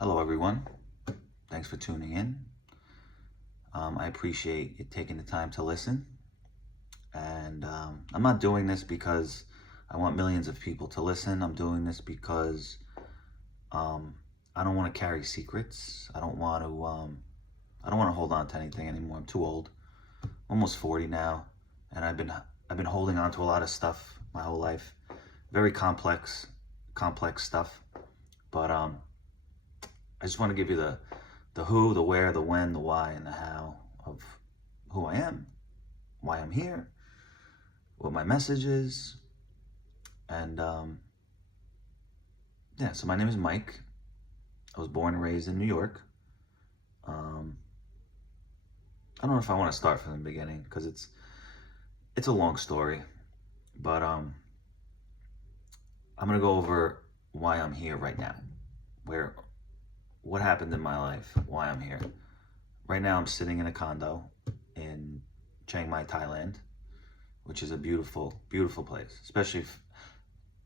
Hello, everyone. Thanks for tuning in. I appreciate you taking the time to listen. And I'm not doing this because I want millions of people to listen. I'm doing this because um, I don't want to carry secrets. I don't want to. I don't want to hold on to anything anymore. I'm too old. I'm almost 40 now, and I've been holding on to a lot of stuff my whole life. Very complex stuff. But I just want to give you the who, the where, the when, the why, and the how of who I am, why I'm here, what my message is, and yeah. So my name is Mike. I was born and raised in New York. Um, I don't know if I want to start from the beginning because it's a long story, but I'm gonna go over why I'm here right now, where what happened in my life, why I'm here. Right now, I'm sitting in a condo in Chiang Mai, Thailand, which is a beautiful, beautiful place. Especially if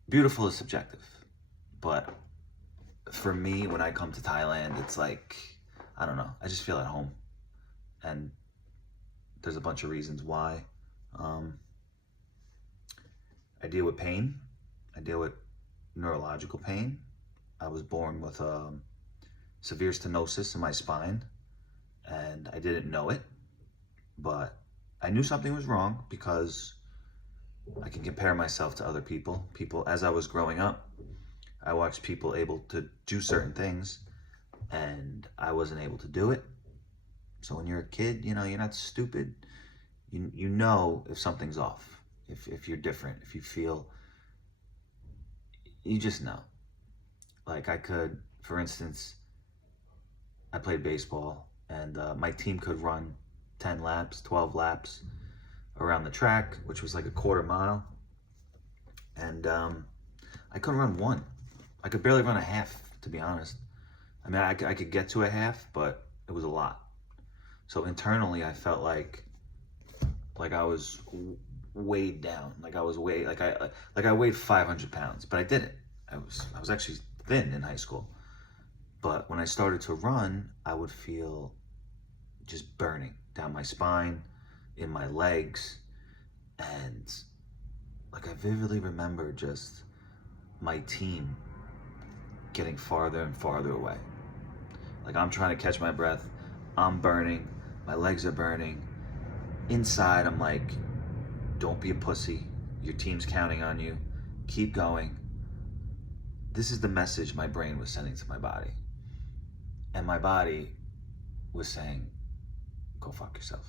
beautiful is subjective, but for me, when I come to Thailand, it's like I don't know. I just feel at home, and there's a bunch of reasons why. Um, I deal with pain. I deal with neurological pain. I was born with severe stenosis in my spine, and I didn't know it, but I knew something was wrong because I can compare myself to other people. People, as I was growing up, I watched people able to do certain things, and I wasn't able to do it. So when you're a kid, you know, you're not stupid. You know if something's off, if you're different, if you feel, you just know. Like I could, for instance, I played baseball, and my team could run 10 laps, 12 laps around the track, which was like a quarter mile. And I couldn't run one. I could barely run a half, to be honest. I mean, I could get to a half, but it was a lot. So internally, I felt like I was weighed down, like I was weighed, like I weighed 500 pounds, but I didn't. I was actually thin in high school. But when I started to run, I would feel just burning down my spine, in my legs, and like I vividly remember just my team getting farther and farther away. Like I'm trying to catch my breath, I'm burning, my legs are burning. Inside, I'm like, don't be a pussy. Your team's counting on you. Keep going. This is the message my brain was sending to my body. And my body was saying, go fuck yourself.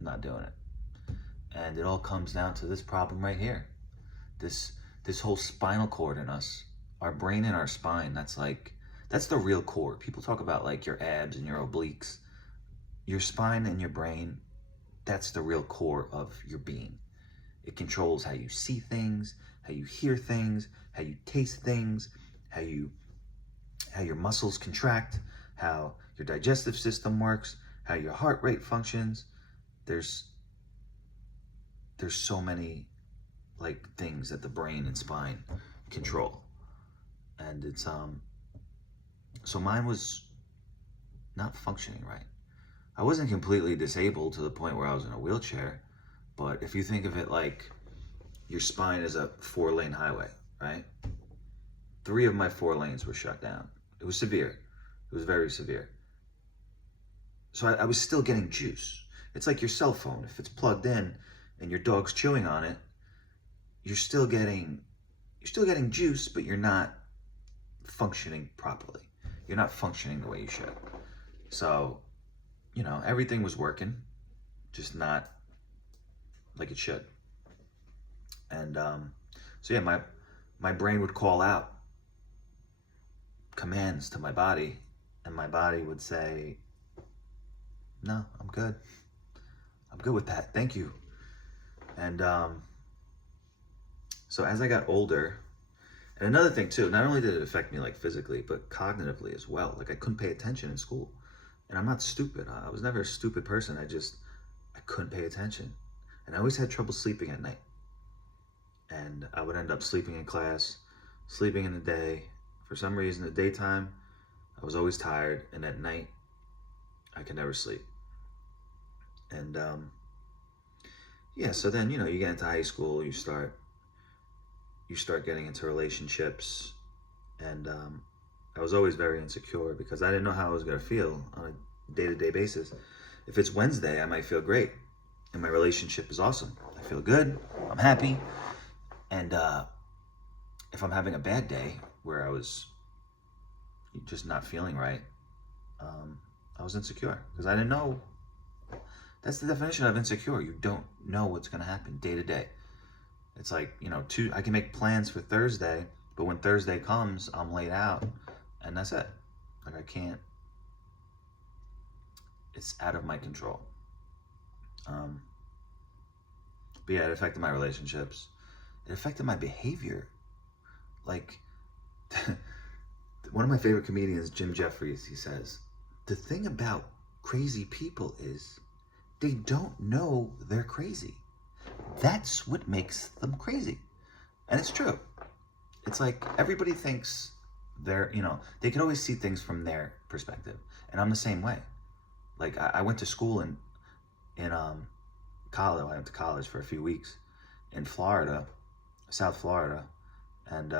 I'm not doing it. And it all comes down to this problem right here. This whole spinal cord in us, our brain and our spine, that's the real core. People talk about like your abs and your obliques. Your spine and your brain, that's the real core of your being. It controls how you see things, how you hear things, how you taste things, how your muscles contract, how your digestive system works, how your heart rate functions. There's so many like things that the brain and spine control. And it's so mine was not functioning right. I wasn't completely disabled to the point where I was in a wheelchair, but if you think of it like your spine is a 4-lane highway, right? 3 of my 4 lanes were shut down. It was severe. It was very severe. So I was still getting juice. It's like your cell phone. If it's plugged in and your dog's chewing on it, you're still getting juice, but you're not functioning properly. You're not functioning the way you should. So, you know, everything was working, just not like it should. And so yeah, my brain would call out commands to my body, and my body would say, no, I'm good. I'm good with that. Thank you. And so as I got older, and another thing too, not only did it affect me like physically, but cognitively as well. Like I couldn't pay attention in school. And I'm not stupid. I was never a stupid person. I couldn't pay attention. And I always had trouble sleeping at night. And I would end up sleeping in class, sleeping in the day. For some reason, the daytime, I was always tired, and at night I could never sleep. And yeah, so then you get into high school, you start getting into relationships, and I was always very insecure because I didn't know how I was gonna feel on a day-to-day basis. If it's Wednesday, I might feel great, and my relationship is awesome. I feel good, I'm happy, and if I'm having a bad day where I was just not feeling right, I was insecure because I didn't know. That's the definition of insecure. You don't know what's going to happen day to day. It's like, I can make plans for Thursday, but when Thursday comes, I'm laid out, and that's it. Like, I can't, it's out of my control. But yeah, it affected my relationships. It affected my behavior. Like, one of my favorite comedians, Jim Jeffries, he says, the thing about crazy people is they don't know they're crazy. That's what makes them crazy. And it's true. It's like everybody thinks they can always see things from their perspective. And I'm the same way. Like, I went to school in college. I went to college for a few weeks in Florida, South Florida. And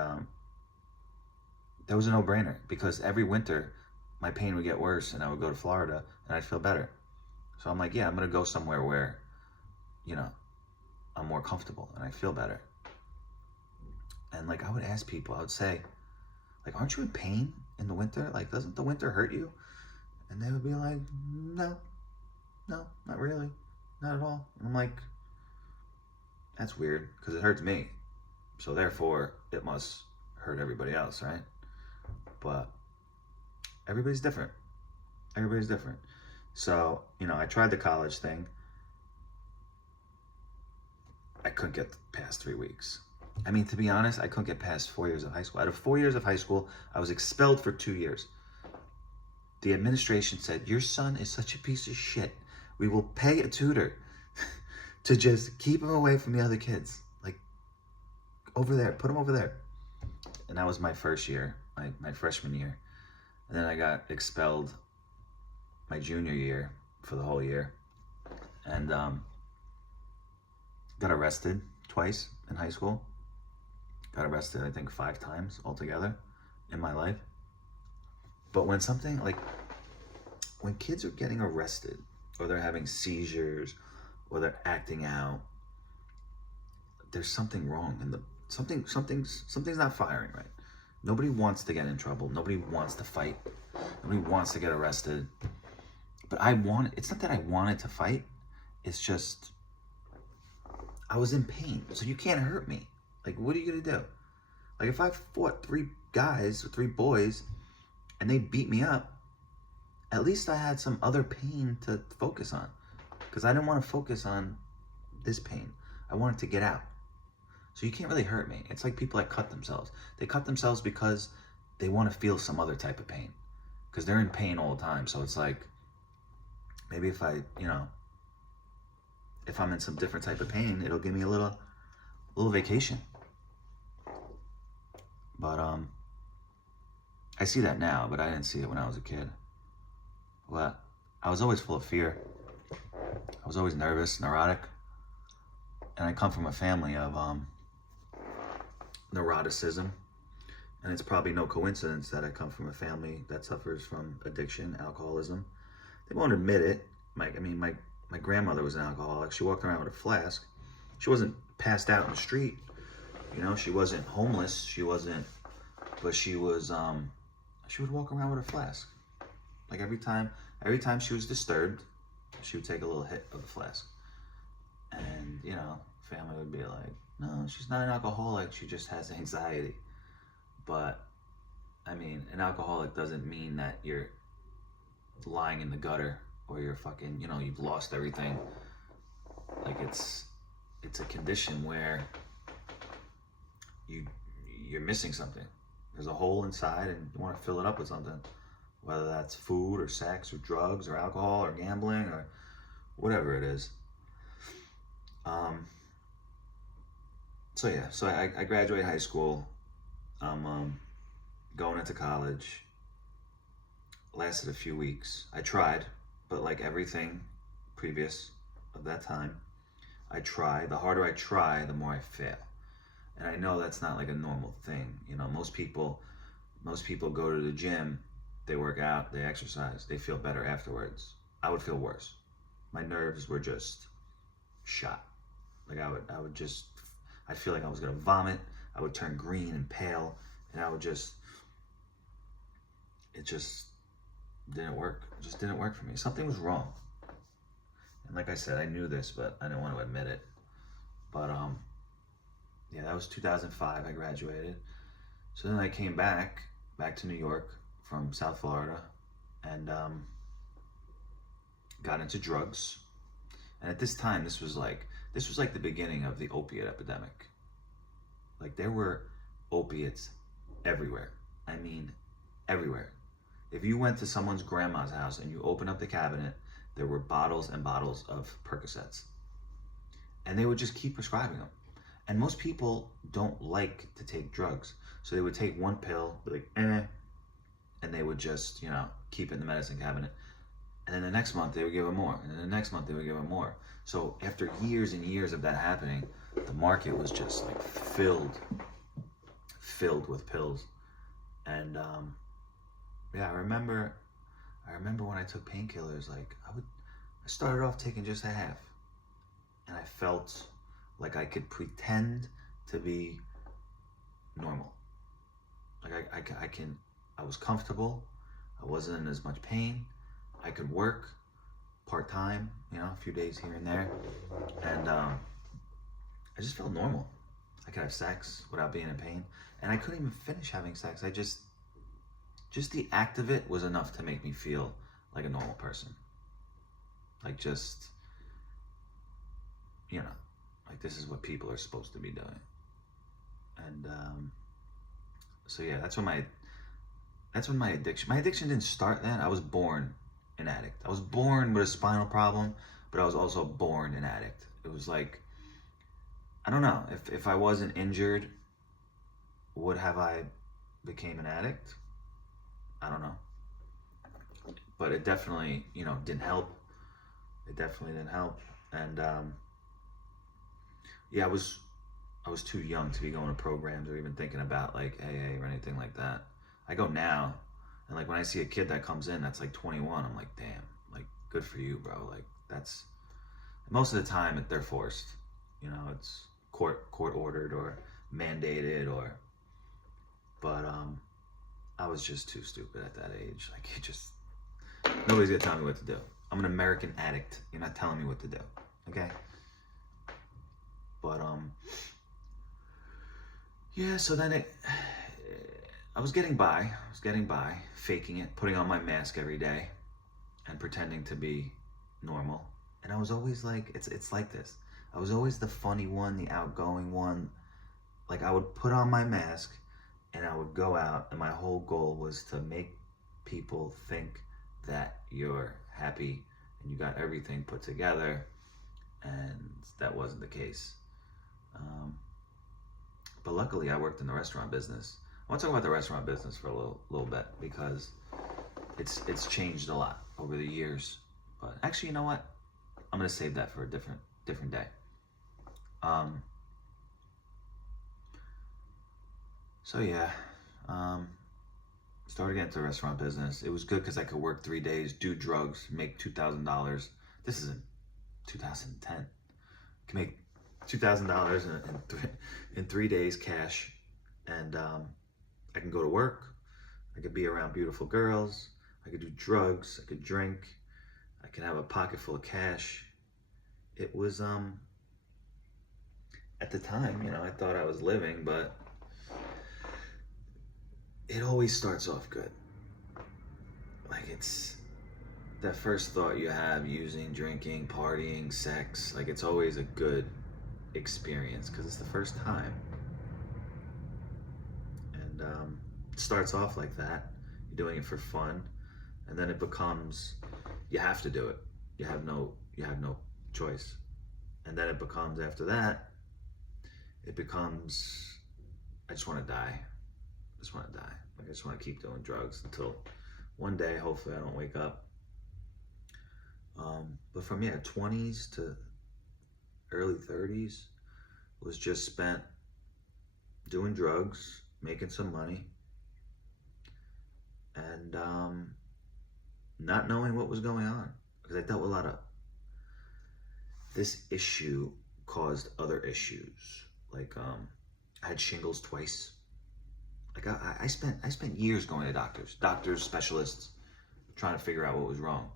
that was a no-brainer because every winter my pain would get worse and I would go to Florida and I'd feel better. So I'm like, yeah, I'm going to go somewhere where, I'm more comfortable and I feel better. And like, I would ask people, I would say, like, aren't you in pain in the winter? Like, doesn't the winter hurt you? And they would be like, no, not really, not at all. And I'm like, that's weird because it hurts me. So therefore it must hurt everybody else, right? But everybody's different. Everybody's different. So, I tried the college thing. I couldn't get past 3 weeks. I mean, to be honest, I couldn't get past 4 years of high school. Out of 4 years of high school, I was expelled for 2 years. The administration said, your son is such a piece of shit. We will pay a tutor to just keep him away from the other kids. Like, over there, put him over there. And that was my first year, my freshman year. And then I got expelled my junior year for the whole year. And got arrested twice in high school. Got arrested, I think, 5 times altogether in my life. But when kids are getting arrested, or they're having seizures, or they're acting out, there's something wrong, and something's not firing right. Nobody wants to get in trouble. Nobody wants to fight. Nobody wants to get arrested. But it's not that I wanted to fight. It's just, I was in pain. So you can't hurt me. Like, what are you going to do? Like, if I fought 3 guys or 3 boys and they beat me up, at least I had some other pain to focus on. Because I didn't want to focus on this pain. I wanted to get out. So you can't really hurt me. It's like people that cut themselves. They cut themselves because they want to feel some other type of pain. Because they're in pain all the time. So it's like, maybe if if I'm in some different type of pain, it'll give me a little vacation. But I see that now, but I didn't see it when I was a kid. Well, I was always full of fear. I was always nervous, neurotic. And I come from a family of neuroticism. And it's probably no coincidence that I come from a family that suffers from addiction, alcoholism. They won't admit it. My grandmother was an alcoholic. She walked around with a flask. She wasn't passed out in the street. She wasn't homeless. But she would walk around with a flask. Like every time she was disturbed, she would take a little hit of the flask. And, family would be like, no, she's not an alcoholic. She just has anxiety. But, an alcoholic doesn't mean that you're lying in the gutter or you're fucking, you've lost everything. Like, it's a condition where you're missing something. There's a hole inside and you want to fill it up with something, whether that's food or sex or drugs or alcohol or gambling or whatever it is. So I graduated high school. I'm going into college. lasted a few weeks. I tried, but like everything previous of that time, I try. The harder I try, the more I fail. And I know that's not like a normal thing. You know, most people go to the gym, they work out, they exercise, they feel better afterwards. I would feel worse. My nerves were just shot. Like I'd feel like I was gonna vomit. I would turn green and pale, and it just didn't work. It just didn't work for me. Something was wrong. And like I said, I knew this, but I didn't want to admit it. But yeah, that was 2005. I graduated. So then I came back to New York from South Florida, and got into drugs. And at this time, this was like the beginning of the opiate epidemic. Like there were opiates everywhere. I mean, everywhere. If you went to someone's grandma's house and you opened up the cabinet, there were bottles and bottles of Percocets. And they would just keep prescribing them. And most people don't like to take drugs. So they would take one pill, be like, and they would just, keep it in the medicine cabinet. And then the next month they would give them more. And then the next month they would give them more. So after years and years of that happening, the market was just like filled with pills. And yeah, I remember when I took painkillers, like I started off taking just a half, and I felt like I could pretend to be normal. Like I was comfortable. I wasn't in as much pain. I could work part-time, a few days here and there. And I just felt normal. I could have sex without being in pain. And I couldn't even finish having sex. Just the act of it was enough to make me feel like a normal person. Like just, like this is what people are supposed to be doing. And so yeah, that's when my addiction didn't start then. I was born an addict. I was born with a spinal problem, but I was also born an addict. It was like, I don't know, if I wasn't injured, would have I became an addict? I don't know. But it definitely, didn't help. It definitely didn't help. And yeah, I was too young to be going to programs or even thinking about like AA or anything like that. I go now, and like when I see a kid that comes in that's like 21, I'm like, damn, like good for you, bro. Like that's, most of the time they're forced. It's court ordered or mandated but I was just too stupid at that age. Like nobody's gonna tell me what to do. I'm an American addict. You're not telling me what to do, okay? But yeah, so then I was getting by, faking it, putting on my mask every day and pretending to be normal. And I was always like, it's like this. I was always the funny one, the outgoing one. Like I would put on my mask and I would go out, and my whole goal was to make people think that you're happy and you got everything put together, and that wasn't the case. But luckily I worked in the restaurant business. I want to talk about the restaurant business for a little bit, because it's changed a lot over the years. But actually, you know what? I'm gonna save that for a different day. So yeah, started getting into the restaurant business. It was good because I could work 3 days, do drugs, make $2,000. This is in 2010. I can make $2,000 in 3 days cash, and I can go to work. I could be around beautiful girls. I could do drugs. I could drink. I could have a pocket full of cash. It was at the time, I thought I was living, but it always starts off good. Like it's that first thought you have using, drinking, partying, sex, like it's always a good experience because it's the first time. And it starts off like that. You're doing it for fun, and then it becomes you have to do it. You have no choice. And then it becomes, after that, it becomes I just want to die. Like I just want to keep doing drugs until One day, hopefully I don't wake up. But from, 20s to early 30s was just spent doing drugs, making some money, and not knowing what was going on. Because I dealt with a lot of this issue caused other issues. Like I had shingles twice. Like I spent years going to doctors, specialists, trying to figure out what was wrong.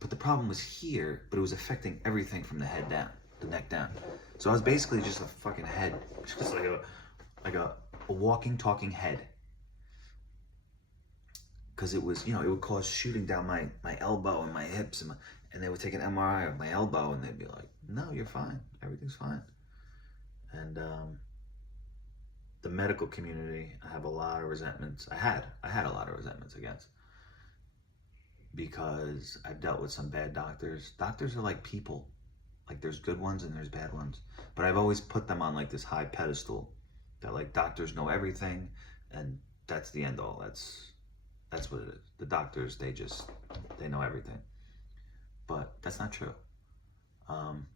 But the problem was here, but it was affecting everything from the head down, the neck down. So I was basically just a fucking head, just like a walking, talking head. Because it was, it would cause shooting down my elbow and my hips, and they would take an MRI of my elbow, and they'd be like, "No, you're fine. Everything's fine." And the medical community, I have a lot of resentments. I had a lot of resentments against, because I've dealt with some bad doctors. Doctors are like people. Like there's good ones and there's bad ones. But I've always put them on like this high pedestal that like doctors know everything and that's the end all. That's what it is. The doctors, they know everything. But that's not true. And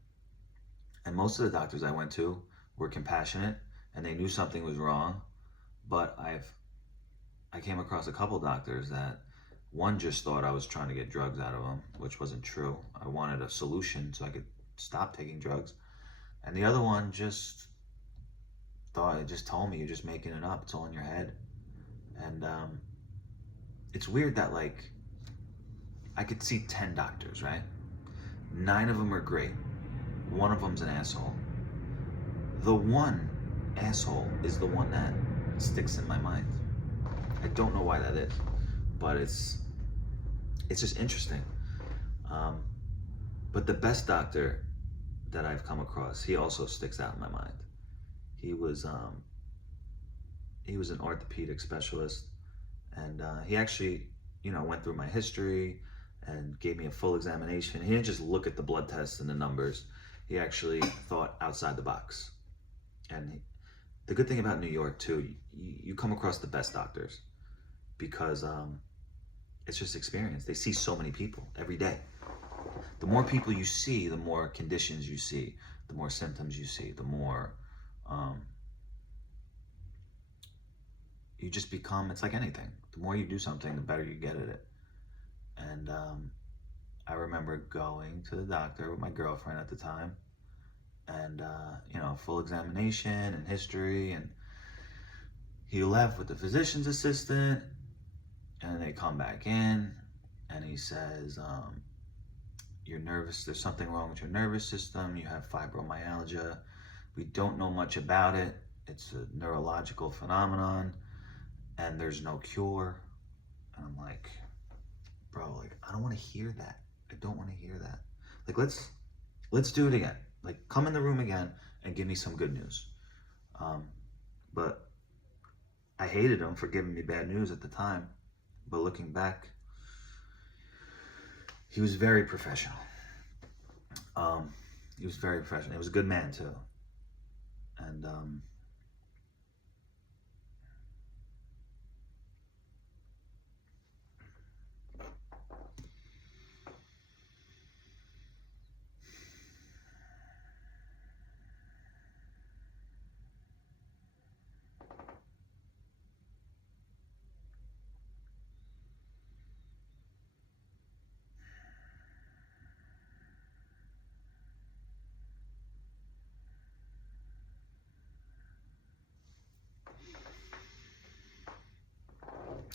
most of the doctors I went to were compassionate and they knew something was wrong. But I came across a couple doctors that one just thought I was trying to get drugs out of them, which wasn't true. I wanted a solution so I could stop taking drugs. And the other one just told me, "You're just making it up. It's all in your head." And it's weird that like I could see 10 doctors, right? 9 of them are great. One of them's an asshole. The one asshole is the one that sticks in my mind. I don't know why that is, but it's just interesting. But the best doctor that I've come across, he also sticks out in my mind. He was an orthopedic specialist, and he actually, went through my history and gave me a full examination. He didn't just look at the blood tests and the numbers. He actually thought outside the box. And the good thing about New York too, you come across the best doctors because it's just experience. They see so many people every day. The more people you see, the more conditions you see, the more symptoms you see, the more you just become, it's like anything. The more you do something, the better you get at it. And I remember going to the doctor with my girlfriend at the time, and full examination and history, and he left with the physician's assistant, and they come back in, and he says, "You're nervous, there's something wrong with your nervous system, you have fibromyalgia. We don't know much about it. It's a neurological phenomenon, and there's no cure." And I'm like, bro, like, I don't want to hear that. I don't want to hear that. Like, let's do it again. Like, come in the room again and give me some good news. But I hated him for giving me bad news at the time. But looking back, he was very professional. He was very professional. He was a good man too.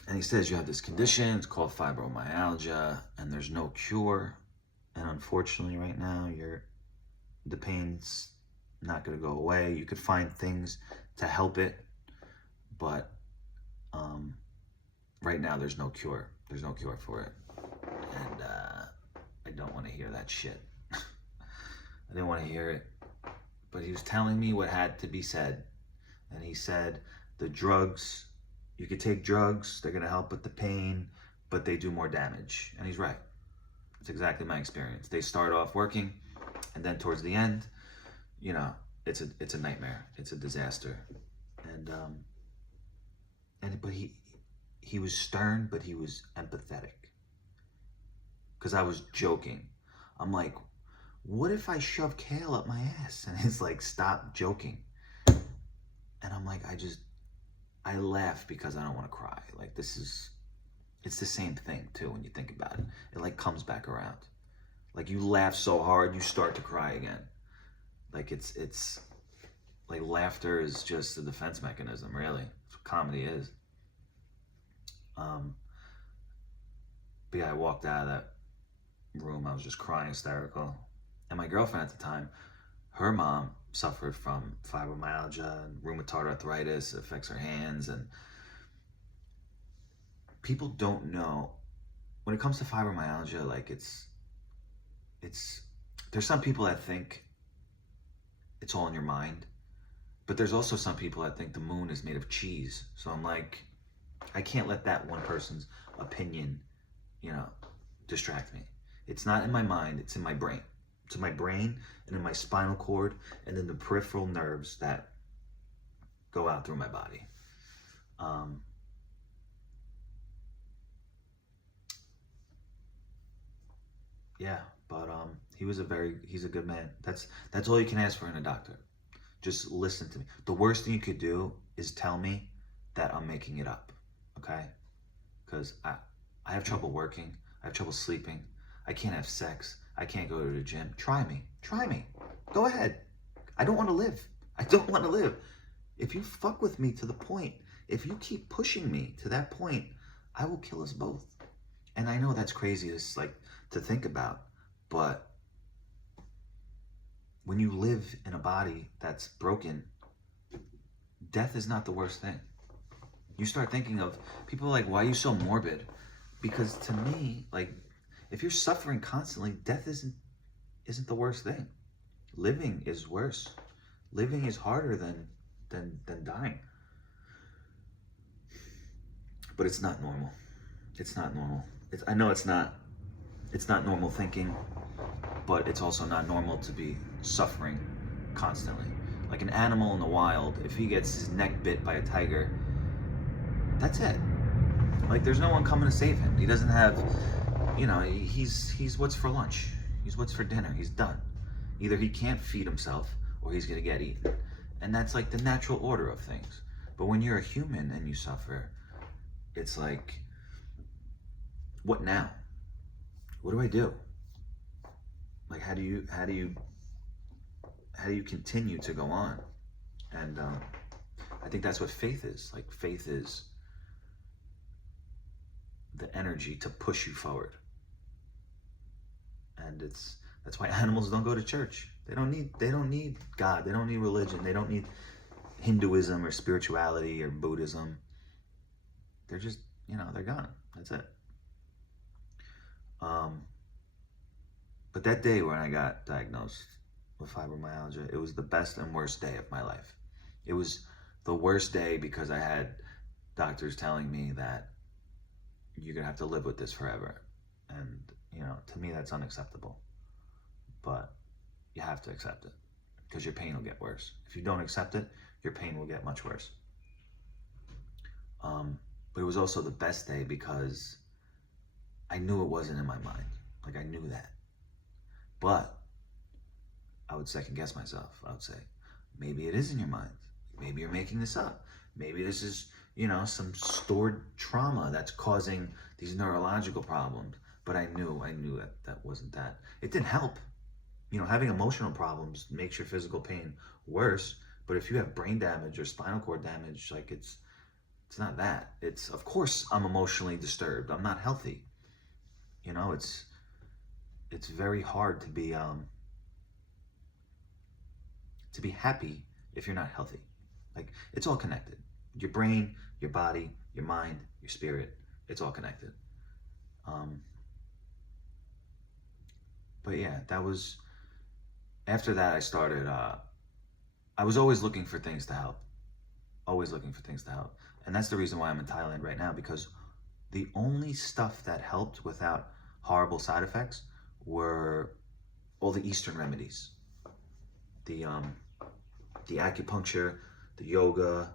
And he says you have this condition, it's called fibromyalgia, and there's no cure. And unfortunately right now, the pain's not gonna go away. You could find things to help it, but right now there's no cure. There's no cure for it. And I don't wanna hear that shit. I didn't wanna hear it. But he was telling me what had to be said. And he said, the drugs, you could take drugs, they're gonna help with the pain, but they do more damage. And he's right. It's exactly my experience. They start off working, and then towards the end, it's a nightmare. It's a disaster. But he was stern, but he was empathetic. Because I was joking. I'm like, what if I shove kale up my ass? And he's like, stop joking. And I'm like, I laugh because I don't want to cry. Like, it's the same thing too when you think about it. It like comes back around. Like, you laugh so hard, you start to cry again. Like, it's like laughter is just a defense mechanism, really. That's what comedy is. But yeah, I walked out of that room. I was just crying hysterical. And my girlfriend at the time, her mom suffered from fibromyalgia and rheumatoid arthritis. It affects her hands. And people don't know, when it comes to fibromyalgia, like it's there's some people that think it's all in your mind, but there's also some people that think the moon is made of cheese. So I'm like, I can't let that one person's opinion, distract me. It's not in my mind, it's in my brain. It's in my brain and in my spinal cord and in the peripheral nerves that go out through my body. Yeah, but he's a good man. That's all you can ask for in a doctor. Just listen to me. The worst thing you could do is tell me that I'm making it up, okay? Because I have trouble working. I have trouble sleeping. I can't have sex. I can't go to the gym. Try me. Go ahead. I don't want to live. I don't want to live. If you fuck with me to the point, if you keep pushing me to that point, I will kill us both. And I know that's crazy to think about, but when you live in a body that's broken, death is not the worst thing. You start thinking of, people are like, why are you so morbid? Because to me, like, if you're suffering constantly, death isn't the worst thing. Living is worse. Living is harder than dying. But it's not normal. It's not normal. I know it's not normal thinking, but it's also not normal to be suffering constantly. Like an animal in the wild, if he gets his neck bit by a tiger, that's it. Like, there's no one coming to save him. He doesn't have, he's what's for lunch. He's what's for dinner. He's done. Either he can't feed himself or he's gonna get eaten. And that's like the natural order of things. But when you're a human and you suffer, it's like, what now? What do I do? Like, how do you continue to go on? And I think that's what faith is. Like, faith is the energy to push you forward. And that's why animals don't go to church. They don't need God. They don't need religion. They don't need Hinduism or spirituality or Buddhism. They're just, they're gone. That's it. But that day when I got diagnosed with fibromyalgia, it was the best and worst day of my life. It was the worst day because I had doctors telling me that you're gonna have to live with this forever. And, to me that's unacceptable. But you have to accept it because your pain will get worse. If you don't accept it, your pain will get much worse. But it was also the best day because I knew it wasn't in my mind. Like, I knew that. But I would second guess myself. I would say, maybe it is in your mind. Maybe you're making this up. Maybe this is, some stored trauma that's causing these neurological problems. But I knew that wasn't that. It didn't help. Having emotional problems makes your physical pain worse. But if you have brain damage or spinal cord damage, like, it's not that. It's, of course, I'm emotionally disturbed. I'm not healthy. It's very hard to be happy if you're not healthy. Like, it's all connected. Your brain, your body, your mind, your spirit, it's all connected. But yeah, after that I started, I was always looking for things to help. And that's the reason why I'm in Thailand right now, because the only stuff that helped without horrible side effects were all the Eastern remedies. The acupuncture, the yoga,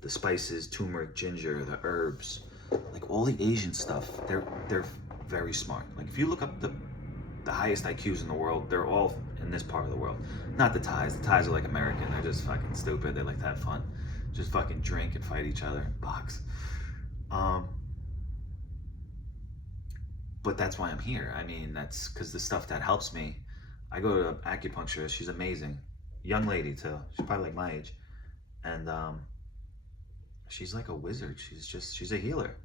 the spices, turmeric, ginger, the herbs, like all the Asian stuff, they're very smart. Like if you look up the highest IQs in the world, they're all in this part of the world. Not the Thais. The Thais are like American. They're just fucking stupid. They like to have fun. Just fucking drink and fight each other, box. But that's why I'm here. I mean, that's because the stuff that helps me. I go to an acupuncturist. She's amazing. Young lady too. She's probably like my age. And she's like a wizard. She's a healer.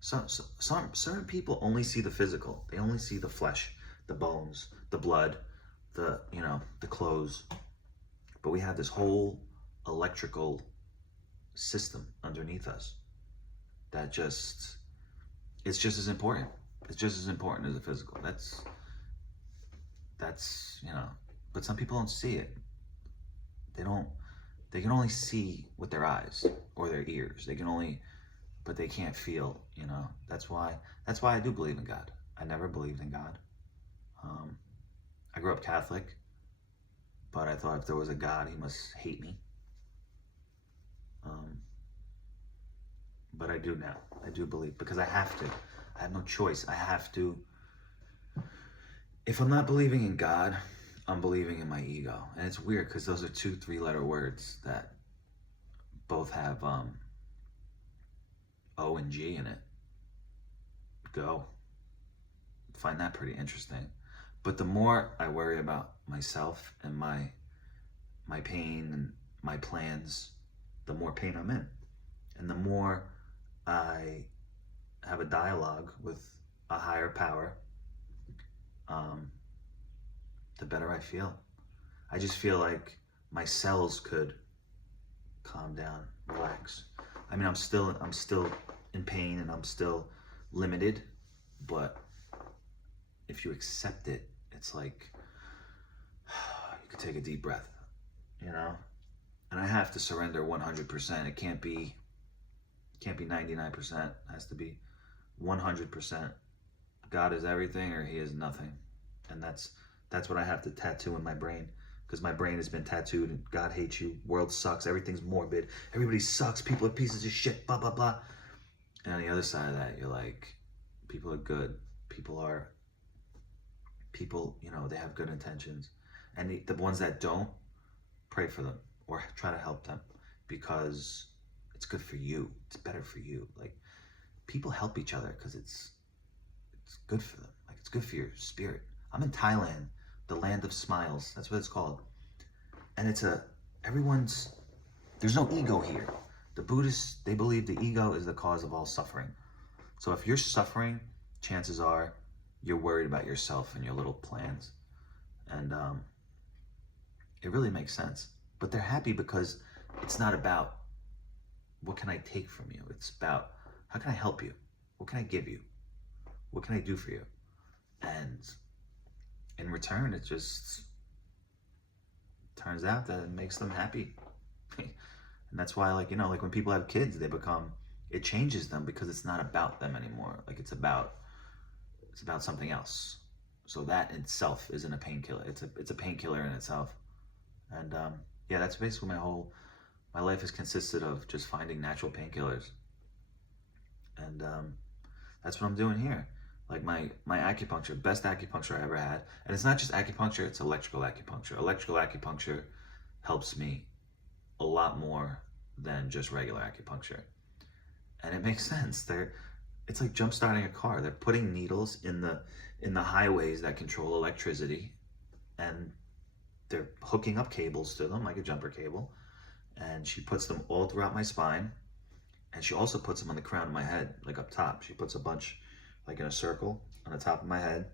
Some certain people only see the physical. They only see the flesh, the bones, the blood, the clothes. But we have this whole electrical system underneath us that it's just as important. It's just as important as the physical. That's but some people don't see it. They can only see with their eyes or their ears. But they can't feel, That's why I do believe in God. I never believed in God. I grew up Catholic, but I thought if there was a God, he must hate me. But I do now. I do believe, because I have to. I have no choice. I have to. If I'm not believing in God, I'm believing in my ego. And it's weird because those are 2 3-letter words that both have O and G in it. Go. Find that pretty interesting. But the more I worry about myself and my pain and my plans, the more pain I'm in. And the more I have a dialogue with a higher power, the better I feel. I just feel like my cells could calm down, relax. I mean, I'm still in pain and I'm still limited, but if you accept it, it's like you could take a deep breath, And I have to surrender 100%. It can't be 99%. It has to be 100%. God is everything or he is nothing. And that's what I have to tattoo in my brain, because my brain has been tattooed. God hates you. World sucks. Everything's morbid. Everybody sucks. People are pieces of shit. Blah, blah, blah. And on the other side of that, you're like, people are good. People, they have good intentions. And the ones that don't, pray for them or try to help them, because it's good for you. It's better for you. Like, people help each other because it's good for them. Like, it's good for your spirit. I'm in Thailand, the land of smiles. That's what it's called. And there's no ego here. The Buddhists, they believe the ego is the cause of all suffering. So if you're suffering, chances are you're worried about yourself and your little plans. And it really makes sense. But they're happy because it's not about what can I take from you. It's about how can I help you? What can I give you? What can I do for you? And in return, it just turns out that it makes them happy. And that's why, like when people have kids, it changes them, because it's not about them anymore. Like, it's about something else. So that itself isn't a painkiller. It's a painkiller in itself. And that's basically my life has consisted of just finding natural painkillers. And that's what I'm doing here. Like my acupuncture, best acupuncture I ever had. And it's not just acupuncture, it's electrical acupuncture. Electrical acupuncture helps me a lot more than just regular acupuncture. And it makes sense. It's like jump starting a car. They're putting needles in the highways that control electricity, and they're hooking up cables to them like a jumper cable. And she puts them all throughout my spine. And she also puts them on the crown of my head, like up top. She puts a bunch like in a circle on the top of my head.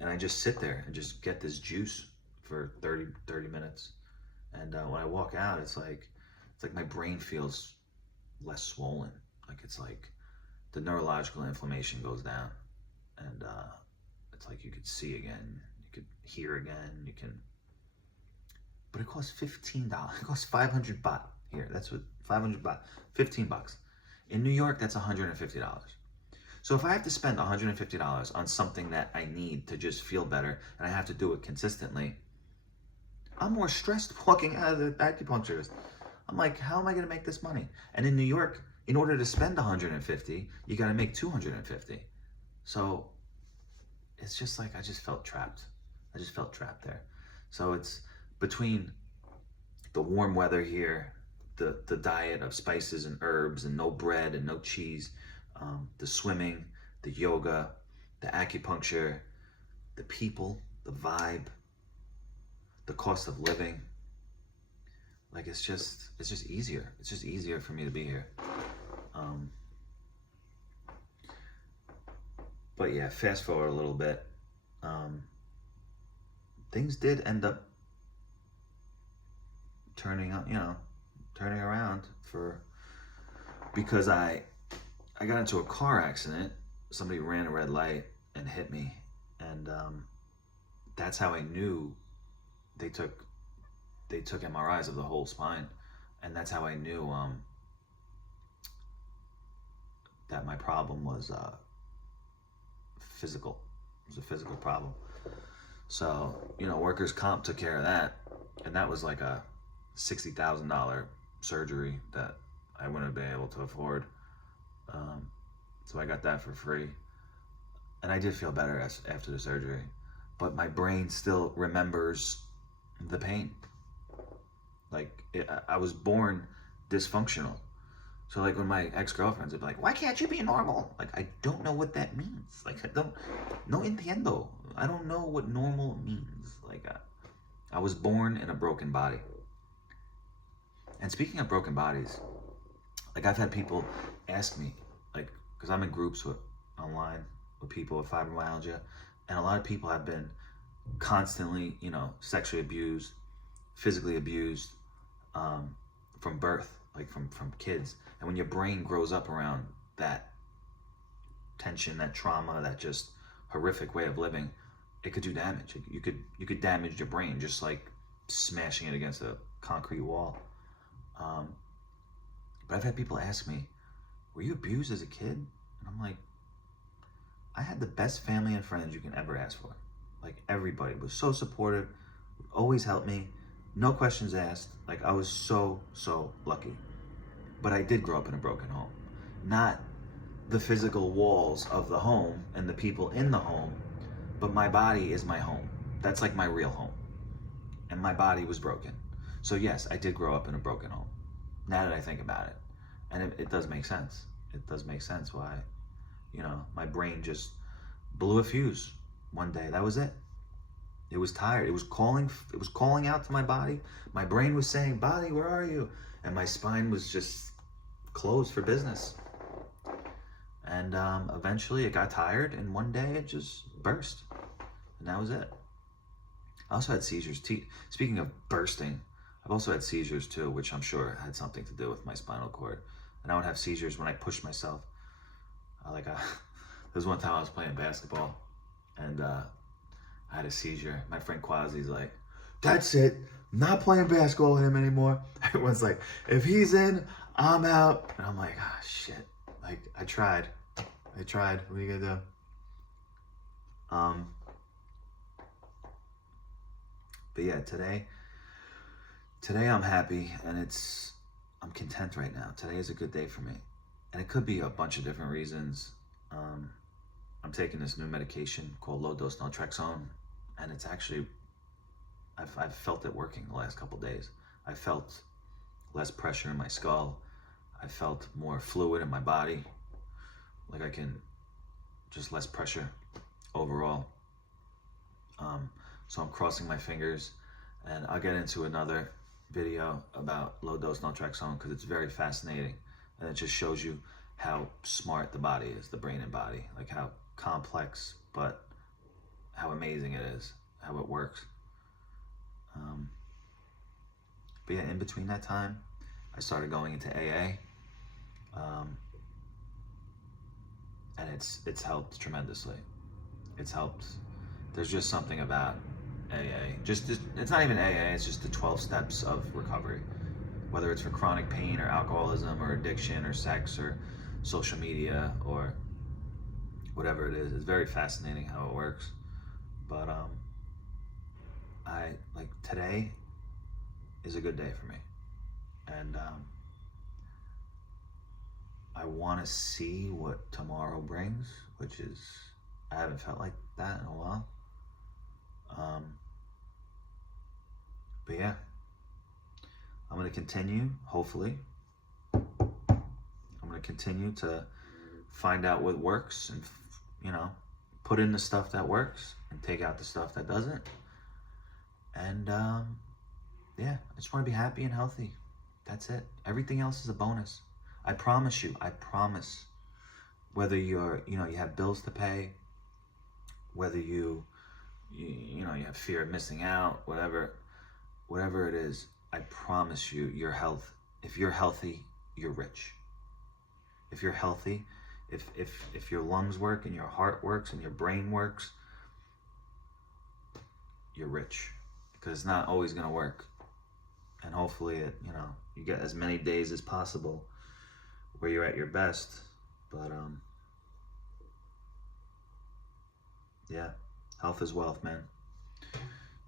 And I just sit there and just get this juice for 30 minutes. And when I walk out, it's like my brain feels less swollen. Like, it's like the neurological inflammation goes down. And it's like you could see again, you could hear again, but it costs $15. It costs 500 baht here. That's what 500 baht, $15. In New York, that's $150. So if I have to spend $150 on something that I need to just feel better, and I have to do it consistently, I'm more stressed walking out of the acupuncturist. I'm like, how am I going to make this money? And in New York, In order to spend 150, you got to make 250. So it's just like, I just felt trapped. I just felt trapped there. So it's between the warm weather here, the diet of spices and herbs and no bread and no cheese, the swimming, the yoga, the acupuncture, the people, the vibe, the cost of living. Like it's just easier. It's just easier for me to be here. But yeah, fast forward a little bit. Things did end up turning around because I got into a car accident. Somebody ran a red light and hit me, and that's how I knew they took MRIs of the whole spine, and that's how I knew that my problem was physical. It was a physical problem. So, workers' comp took care of that, and that was like a $60,000 surgery that I wouldn't have been able to afford. So I got that for free, and I did feel better after the surgery, but my brain still remembers the pain. Like I was born dysfunctional. So like when my ex-girlfriends would be like, "Why can't you be normal?" Like, I don't know what that means. Like, no entiendo. I don't know what normal means. Like, I was born in a broken body. And speaking of broken bodies, like I've had people ask me, like, because I'm in groups online with people with fibromyalgia, and a lot of people have been constantly, sexually abused, physically abused, from birth, like from kids. And when your brain grows up around that tension, that trauma, that just horrific way of living, it could do damage. You could damage your brain just like smashing it against a concrete wall. But I've had people ask me, "Were you abused as a kid?" And I'm like, I had the best family and friends you can ever ask for. Like, everybody was so supportive, always helped me, no questions asked. Like, I was so lucky. But I did grow up in a broken home. Not the physical walls of the home and the people in the home, but my body is my home. That's like my real home. And my body was broken. So yes, I did grow up in a broken home. Now that I think about it. And it does make sense. It does make sense why, my brain just blew a fuse one day. That was it. It was tired. It was calling out to my body. My brain was saying, "Body, where are you?" And my spine was just closed for business. And eventually it got tired, and one day it just burst. And that was it. I also had seizures. Speaking of bursting, I've also had seizures too, which I'm sure had something to do with my spinal cord. And I would have seizures when I pushed myself. There was one time I was playing basketball, and I had a seizure. My friend Quasi's like, "That's it. I'm not playing basketball with him anymore." Everyone's like, "If he's in, I'm out." And I'm like, shit. Like, I tried. What are you gonna do? But yeah, today I'm happy, and I'm content right now. Today is a good day for me. And it could be a bunch of different reasons. I'm taking this new medication called low-dose naltrexone, and it's actually, I've felt it working the last couple days. I felt less pressure in my skull. I felt more fluid in my body. Like, I can, just less pressure overall. So I'm crossing my fingers, and I'll get into another video about low-dose naltrexone because it's very fascinating, and it just shows you how smart the body is, the brain and body, like how complex, but how amazing it is, how it works. But yeah, in between that time, I started going into AA, and it's helped tremendously. It's helped. There's just something about AA. It's not even AA. It's just the 12 steps of recovery. Whether it's for chronic pain or alcoholism or addiction or sex or social media or whatever it is, it's very fascinating how it works. But today is a good day for me, and I want to see what tomorrow brings, which is, I haven't felt like that in a while. But yeah, I'm going to continue, hopefully. I'm going to continue to find out what works and, put in the stuff that works and take out the stuff that doesn't. And yeah, I just want to be happy and healthy. That's it. Everything else is a bonus. I promise you, I promise. Whether you have bills to pay, whether you have fear of missing out, whatever it is, I promise you, your health, if you're healthy, you're rich. If you're healthy, if your lungs work and your heart works and your brain works, you're rich. Because it's not always going to work. And hopefully you get as many days as possible where you're at your best. But yeah, health is wealth, man.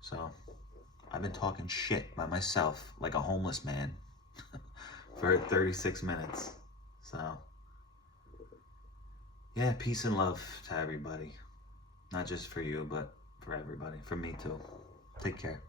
So I've been talking shit by myself like a homeless man for 36 minutes. So yeah, peace and love to everybody. Not just for you, but for everybody. For me too. Take care.